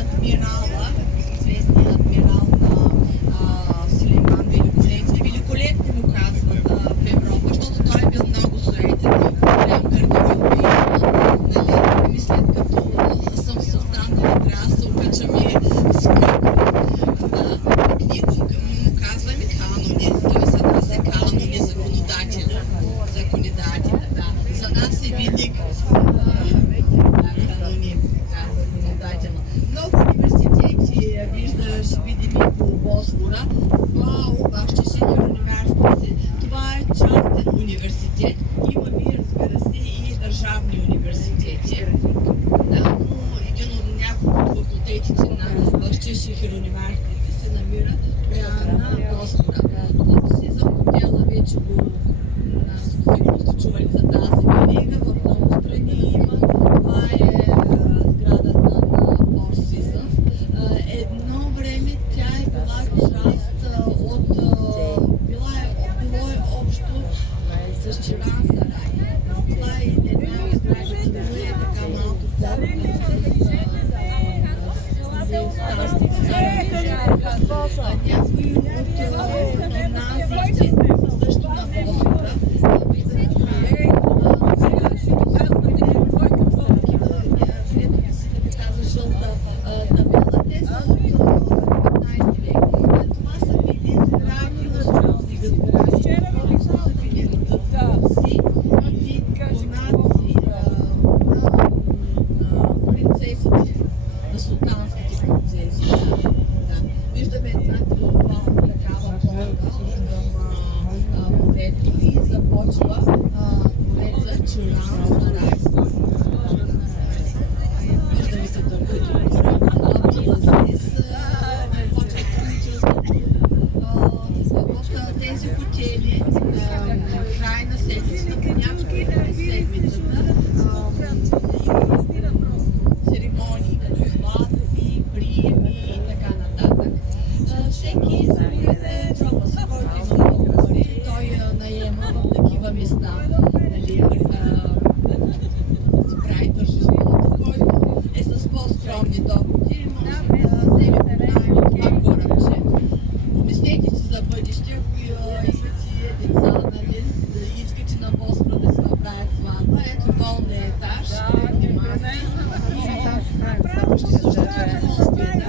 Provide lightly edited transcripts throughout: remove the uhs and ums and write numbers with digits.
адмирала, известния адмирал на Сулейман Великолепен. Великолепни му казват в Европа, защото той е бил много суетен, голям гардероб и нали, след като съм султан, нали, трябва да се обичам и книга му казваме канони, т.е. за нас е канони, законодателя, да. За нас е велик канони, законодателно. Много университети виждаш видими по Босфора. Обаче Шехир университет, това е частен университет. Имаме, разбира се, и държавни университети. Да, но един от няколко факултетите на Шехир университет се намира на Босфора. Си за хотела вече го сигурно сте чували за тази верига, в много страни има. Това е сградата на Four Seasons. Едно време тя е била част от било е общо с Чиран сарай. Това е една от сградите, но е така малко някои от гимназиите също на Босфора на султанските процеси. Виждаме една триумфална такава към морето и започва двореца Чиран сарай. Виждаме се докато в тези хотели в край на седмицата, няколко седмицата, церемонии като сватби, приеми и така нататък. Всеки пробва се, който има много пари, той наема в такива места. Нали, си прави тържеството, който е с по-скромни доходи, може да вземе под найем това корабче. Помислете си за бъдеще, ако имате деца, нали, искате на Босфора да се направят сватба, ето долния етаж, ще съществува Австрия,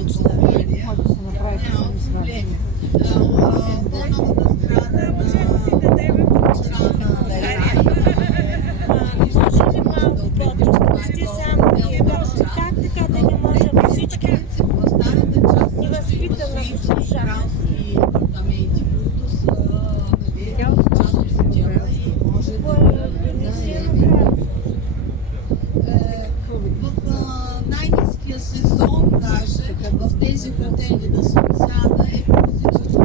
от България, няма проблеми. По-новата сграда на апартаменти, които са част от хотела и може в най-ниския сезон даже в тези хотели да се сяда е